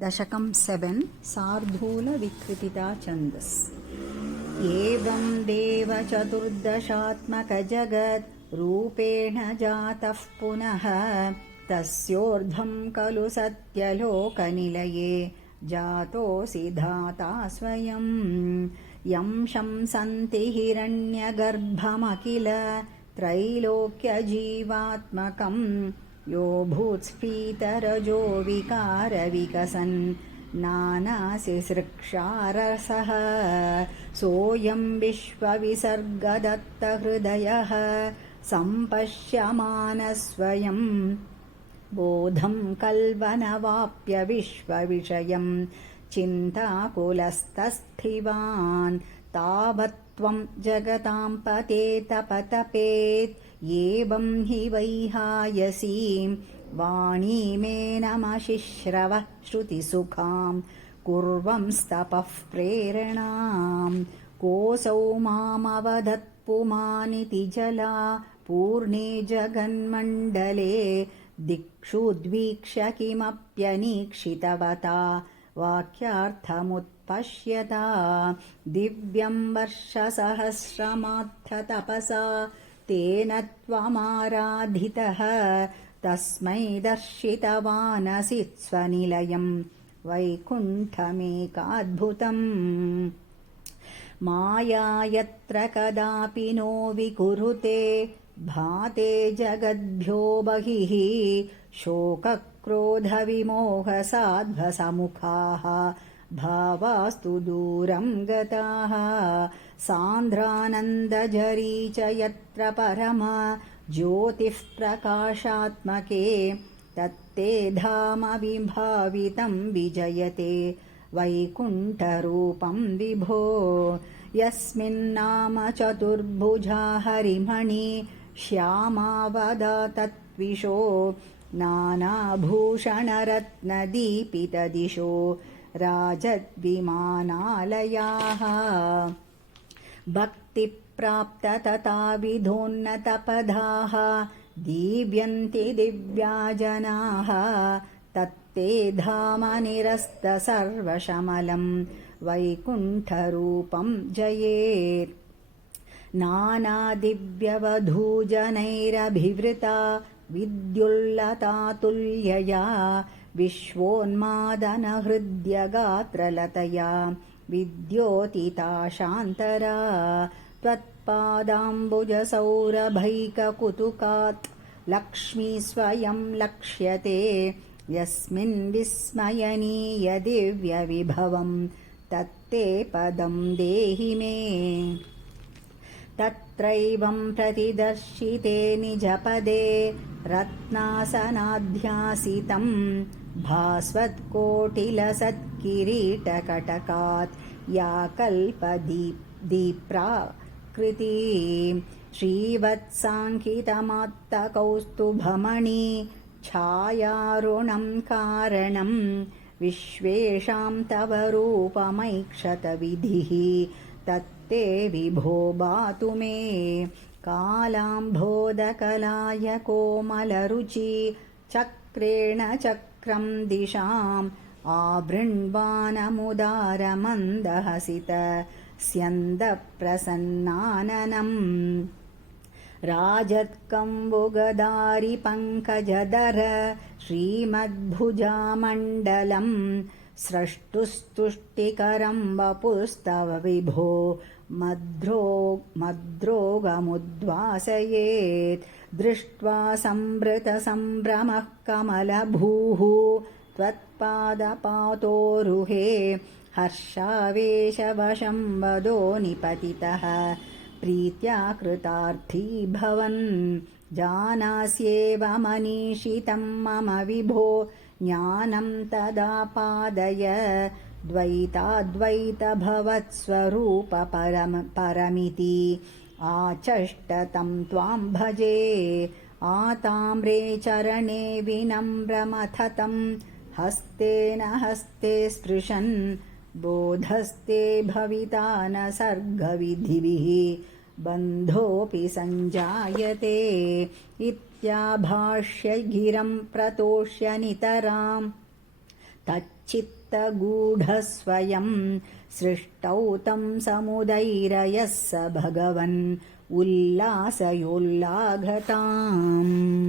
दशकं 7 शार्दूलविकृतिता छन्दस्। एवं देव चतुर्दशात्मकजगत् रूपेण जातः पुनः तस्योर्ध्वं खलु सत्यलोकनिलये जातोऽसि धाता स्वयं यं शंसन्ति हिरण्यगर्भमखिल त्रैलोक्यजीवात्मकं यो भूत्स्फीतरजो विकारविकसन् नानासिसृक्षारसः सोऽयं विश्वविसर्गदत्तहृदयः सम्पश्यमानः स्वयं बोधं कल्वनवाप्य विश्वविषयं चिन्ताकुलस्तस्थिवान् तावत् त्वं जगतां पतेतपतपेत् एवं हि वैहायसीं वाणीमेनमशिश्रवः श्रुतिसुखां कुर्वंस्तपः प्रेरणां कोऽसौ मामवदत्पुमानिति जला पूर्णे जगन्मण्डले दिक्षुद्वीक्ष्य किमप्यनीक्षितवता वाक्यार्थमुत्पश्यता दिव्यं वर्षसहस्रमात्रतपसा तेन त्वमाराधितः तस्मै दर्शितवानसि स्वनिलयं वैकुण्ठमेकाद्भुतम् माया यत्र कदापि नो विकुरुते भाते जगद्भ्यो बहिः शोकक्रोधविमोहसाध्वसमुखाः भावास्तु दूरं गताः सान्द्रानन्दझरी च यत्र परम ज्योतिः प्रकाशात्मके तत्ते धाम विभावितं विजयते वैकुण्ठरूपं विभो यस्मिन्नाम चतुर्भुजा हरिमणि श्यामावदतत्विषो नानाभूषणरत्नदीपितदिशो राजद्विमानालयाः भक्तिप्राप्ततथाविधोन्नतपदाः दीव्यन्ति दिव्याजनाः तत्ते धाम निरस्तसर्वशमलं वैकुण्ठरूपं जयेत् नानादिव्यवधूजनैरभिवृता विद्युल्लतातुल्यया विश्वोन्मादनहृद्यगात्रलतया विद्योतिता शान्तरा त्वत्पादाम्बुजसौरभैककुतुकात् लक्ष्मी स्वयं लक्ष्यते यस्मिन् विस्मयनीयदिव्यविभवं तत्ते पदं देहि मे तत्रैवं प्रतिदर्शिते निजपदे रत्नासनाध्यासितं भास्वत्कोटिलसत्किरीटकटकात् या कल्पदीप्राकृती श्रीवत्साङ्कितमात्तकौस्तुभमणि छायारुणं कारणं विश्वेषां तव रूपमैक्षतविधिः तत्ते विभो भातु मे कालाम्भोदकलाय कोमलरुचि चक्रेण चक्रं दिशाम् आवृण्वानमुदारमन्दहसित स्यन्दप्रसन्नाननम् राजत्कम्बुगदारिपङ्कजधर श्रीमद्भुजामण्डलम् स्रष्टुस्तुष्टिकरं वपुस्तव विभो मद्रोगमुद्वासयेत् दृष्ट्वा संभृतसम्भ्रमः कमलभूः त्वत्पादपातोरुहे हर्षावेशवशं वदो निपतितः प्रीत्या कृतार्थी भवन् जानास्येव मनीषितं मम विभो ज्ञानं तदा पादय द्वैताद्वैतभवत्स्वरूपपरमिति आचष्टतं त्वां भजे आताम्रे चरणे विनम्रमथतं हस्तेन हस्ते स्पृशन् बोधस्ते भविता न सर्गविधिभिः बन्धोऽपि सञ्जायते इत्याभाष्य गिरं प्रतोष्य नितरां तच्चित्तगूढस्वयं सृष्टौ तं समुदैरयः स भगवन् उल्लासयोल्लाघताम्।